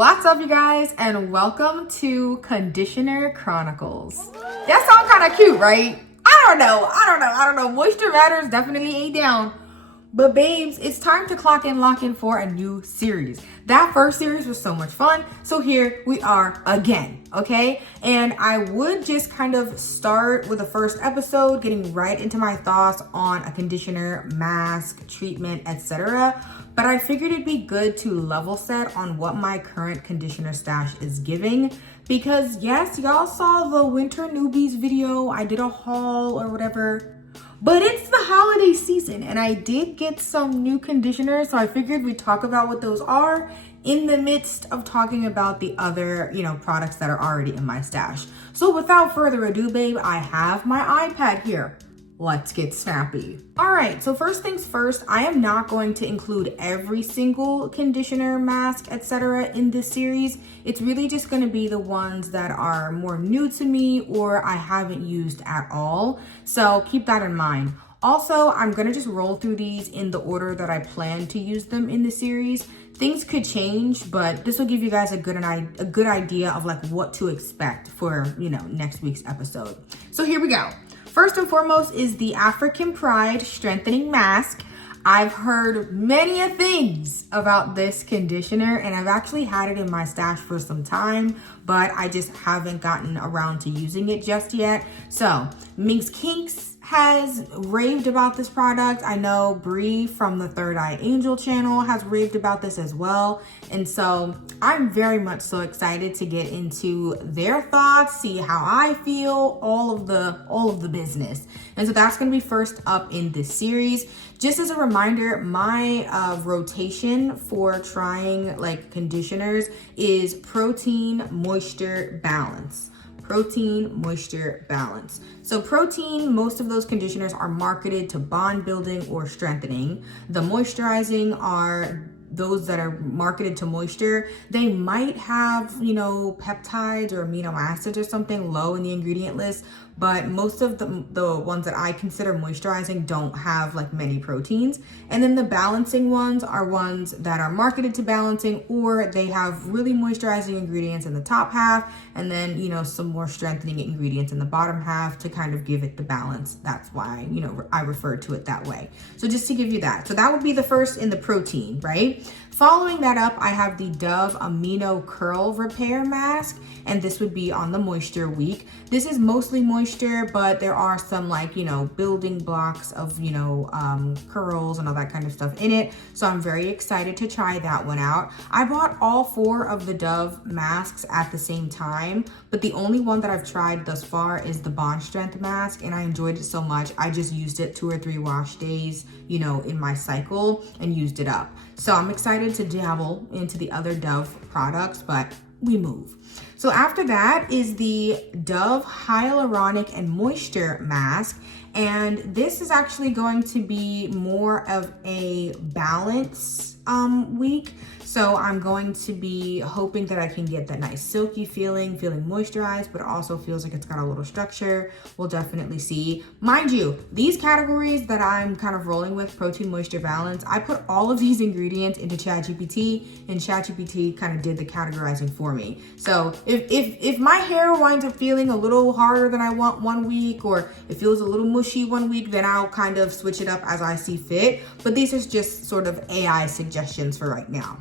What's up, you guys, and welcome to Conditioner Chronicles. That sounds kind of cute, right? I don't know. Moisture matters, definitely ain't down. But babes, it's time to lock in for a new series. That first series was so much fun, so here we are again, okay? And I would just kind of start with the first episode, getting right into my thoughts on a conditioner, mask, treatment, etc. But I figured it'd be good to level set on what my current conditioner stash is giving. Because yes, y'all saw the winter newbies video, I did a haul or whatever. But it's the holiday season and I did get some new conditioners, so I figured we'd talk about what those are in the midst of talking about the other, products that are already in my stash. So without further ado, babe, I have my iPad here. Let's get snappy. All right, so first things first, I am not going to include every single conditioner, mask, etc. in this series. It's really just gonna be the ones that are more new to me or I haven't used at all. So keep that in mind. Also, I'm gonna just roll through these in the order that I plan to use them in the series. Things could change, but this will give you guys a good idea of like what to expect for, next week's episode. So here we go. First and foremost is the African Pride Strengthening Mask. I've heard many things about this conditioner and I've actually had it in my stash for some time, but I just haven't gotten around to using it just yet. So Minx Kinks has raved about this product. I know Bree from the Third Eye Angel channel has raved about this as well. And so I'm very much so excited to get into their thoughts, see how I feel, all of the business. And so that's gonna be first up in this series. Just as a reminder, my rotation for trying like conditioners is protein, moisture, balance. Protein, moisture, balance. So protein, most of those conditioners are marketed to bond building or strengthening. The moisturizing are those that are marketed to moisture. They might have, peptides or amino acids or something low in the ingredient list, but most of the ones that I consider moisturizing don't have like many proteins. And then the balancing ones are ones that are marketed to balancing, or they have really moisturizing ingredients in the top half and then, some more strengthening ingredients in the bottom half to kind of give it the balance. That's why, I refer to it that way. So just to give you that. So that would be the first in the protein, right? Following that up, I have the Dove Amino Curl Repair Mask, and this would be on the moisture week. This is mostly moisture, but there are some building blocks of, curls and all that kind of stuff in it. So I'm very excited to try that one out. I bought all 4 of the Dove masks at the same time, but the only one that I've tried thus far is the Bond Strength mask, and I enjoyed it so much. I just used it 2 or 3 wash days, in my cycle and used it up. So I'm excited to dabble into the other Dove products, but we move. So after that is the Dove Hyaluronic and Moisture Mask. And this is actually going to be more of a balance week. So I'm going to be hoping that I can get that nice silky feeling moisturized, but also feels like it's got a little structure. We'll definitely see. Mind you, these categories that I'm kind of rolling with, protein, moisture, balance, I put all of these ingredients into ChatGPT, and ChatGPT kind of did the categorizing for me. So if my hair winds up feeling a little harder than I want one week, or it feels a little mushy one week, then I'll kind of switch it up as I see fit. But these are just sort of AI suggestions for right now.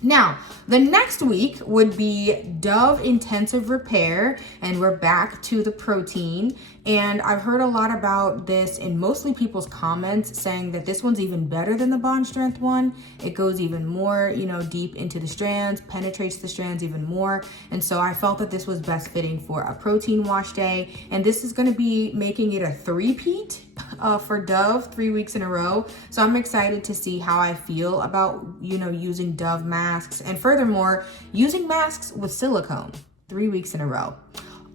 Now, the next week would be Dove Intensive Repair, and we're back to the protein. And I've heard a lot about this in mostly people's comments saying that this one's even better than the Bond Strength one. It goes even more, deep into the strands, penetrates the strands even more. And so I felt that this was best fitting for a protein wash day. And this is going to be making it a 3-peat for Dove 3 weeks in a row. So I'm excited to see how I feel about, using Dove masks, and furthermore, using masks with silicone 3 weeks in a row.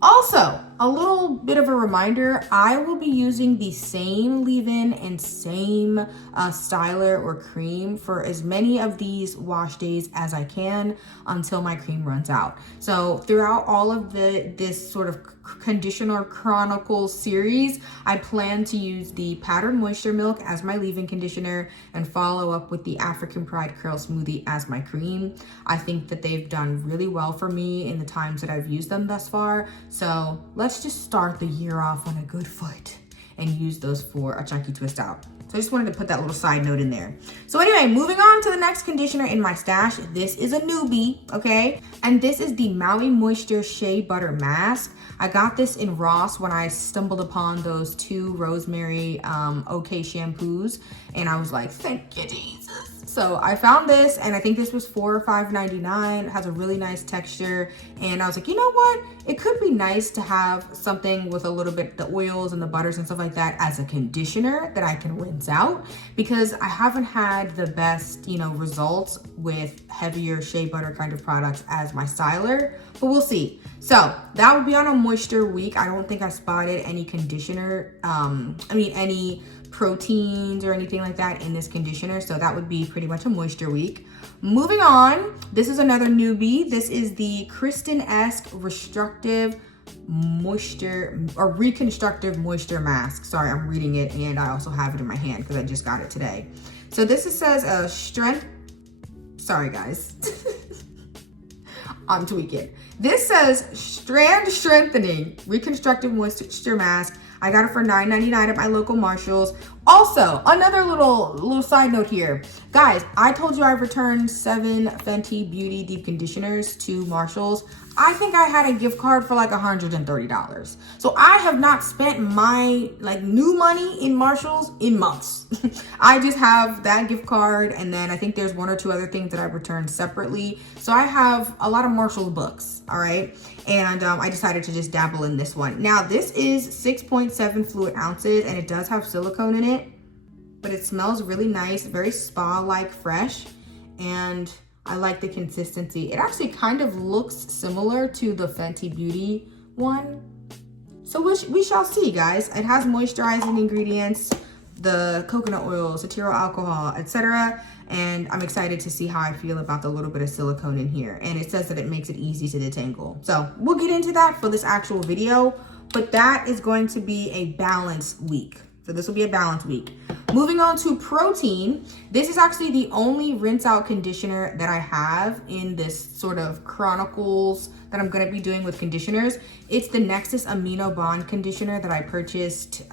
Also, a little bit of a reminder, I will be using the same leave-in and same styler or cream for as many of these wash days as I can until my cream runs out. So throughout all of this sort of Conditioner Chronicles series, I plan to use the Pattern Moisture Milk as my leave-in conditioner and follow up with the African Pride Curl Smoothie as my cream. I think that they've done really well for me in the times that I've used them thus far. So let's just start the year off on a good foot and use those for a chunky twist out. So I just wanted to put that little side note in there. So anyway, moving on to the next conditioner in my stash. This is a newbie, okay? And this is the Maui Moisture Shea Butter Mask. I got this in Ross when I stumbled upon those 2 Rosemary OK shampoos. And I was like, thank you, Jesus. So I found this, and I think this was $4 or $5.99. It has a really nice texture. And I was like, you know what? It could be nice to have something with a little bit, the oils and the butters and stuff like that as a conditioner that I can rinse out, because I haven't had the best, results with heavier shea butter kind of products as my styler, but we'll see. So that would be on a moisture week. I don't think I spotted any conditioner, any proteins or anything like that in this conditioner, so that would be pretty much a moisture week. Moving on, this is another newbie. This is the Kristen-esque restructive moisture or reconstructive moisture mask. Sorry, I'm reading it, and I also have it in my hand because I just got it today. So this says strength. Sorry guys. I'm tweaking. This says strand strengthening reconstructive moisture mask. I got it for $9.99 at my local Marshalls. Also, another little side note here. Guys, I told you I returned 7 Fenty Beauty Deep Conditioners to Marshalls. I think I had a gift card for like $130. So I have not spent my new money in Marshalls in months. I just have that gift card, and then I think there's 1 or 2 other things that I returned separately. So I have a lot of Marshalls books, all right? And I decided to just dabble in this one. Now this is 6.7 fluid ounces, and it does have silicone in it, but it smells really nice, very spa-like fresh, and I like the consistency. It actually kind of looks similar to the Fenty Beauty one. So we shall see, guys. It has moisturizing ingredients, the coconut oil, cetyl alcohol, etc. And I'm excited to see how I feel about the little bit of silicone in here. And it says that it makes it easy to detangle. So we'll get into that for this actual video, but that is going to be a balanced week. So this will be a balanced week. Moving on to protein. This is actually the only rinse out conditioner that I have in this sort of Chronicles that I'm going to be doing with conditioners. It's the Nexus Amino Bond conditioner that I purchased it's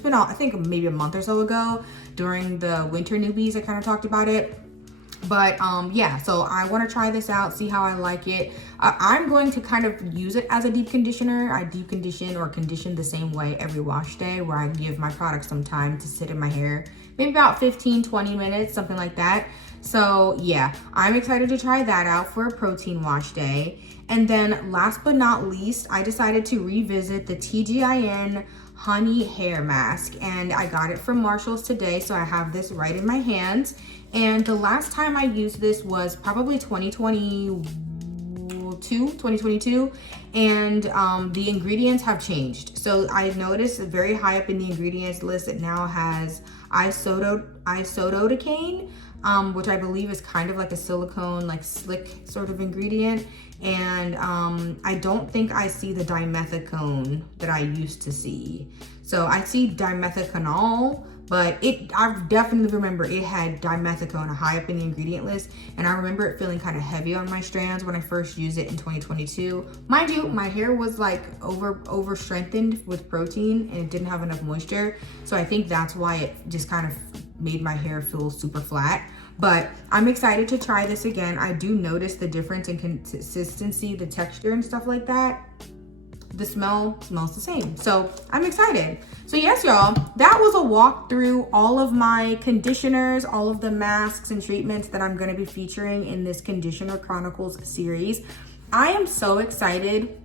been, I think maybe a month or so ago during the winter newbies. I kind of talked about it. But yeah, so I want to try this out, see how I like it. I'm going to kind of use it as a deep conditioner. I deep condition or condition the same way every wash day, where I give my product some time to sit in my hair, maybe about 15-20 minutes, something like that. So yeah, I'm excited to try that out for a protein wash day. And then last but not least, I decided to revisit the tgin honey hair mask, and I got it from Marshalls today, so I have this right in my hands. And the last time I used this was probably 2022, and the ingredients have changed. So I noticed very high up in the ingredients list, it now has isododecane, which I believe is kind of like a silicone, like slick sort of ingredient. And I don't think I see the dimethicone that I used to see. So I see dimethiconol, but I definitely remember it had dimethicone high up in the ingredient list. And I remember it feeling kind of heavy on my strands when I first used it in 2022. Mind you, my hair was like over strengthened with protein, and it didn't have enough moisture. So I think that's why it just kind of made my hair feel super flat. But I'm excited to try this again. I do notice the difference in consistency, the texture and stuff like that. The smell smells the same. So I'm excited. So yes, y'all, that was a walk through all of my conditioners, all of the masks and treatments that I'm gonna be featuring in this Conditioner Chronicles series. I am so excited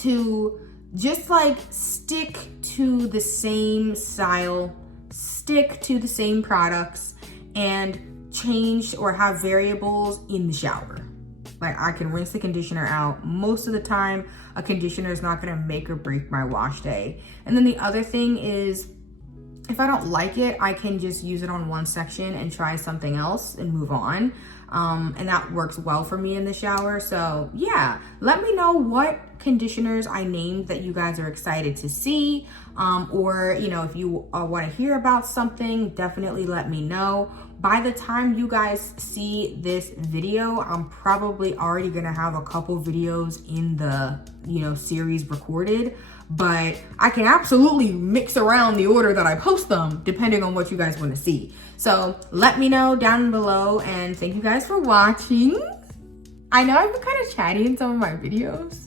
to just stick to the same style, stick to the same products, and change or have variables in the shower. I can rinse the conditioner out. Most of the time, a conditioner is not gonna make or break my wash day. And then the other thing is if I don't like it, I can just use it on one section and try something else and move on. And that works well for me in the shower. So yeah, let me know what conditioners I named that you guys are excited to see. Or, you know, if you want to hear about something, definitely let me know. By the time you guys see this video, I'm probably already gonna have a couple videos in the, you know, series recorded, but I can absolutely mix around the order that I post them depending on what you guys want to see. So let me know down below, and thank you guys for watching. I know I've been kind of chatty in some of my videos.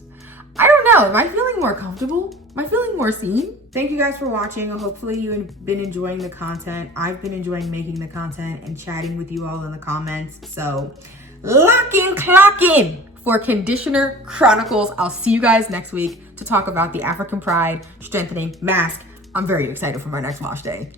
I don't know, am I feeling more comfortable? Am I feeling more seen? Thank you guys for watching. Hopefully you've been enjoying the content. I've been enjoying making the content and chatting with you all in the comments. So lock in, clock in for Conditioner Chronicles. I'll see you guys next week to talk about the African Pride Strengthening Mask. I'm very excited for my next wash day.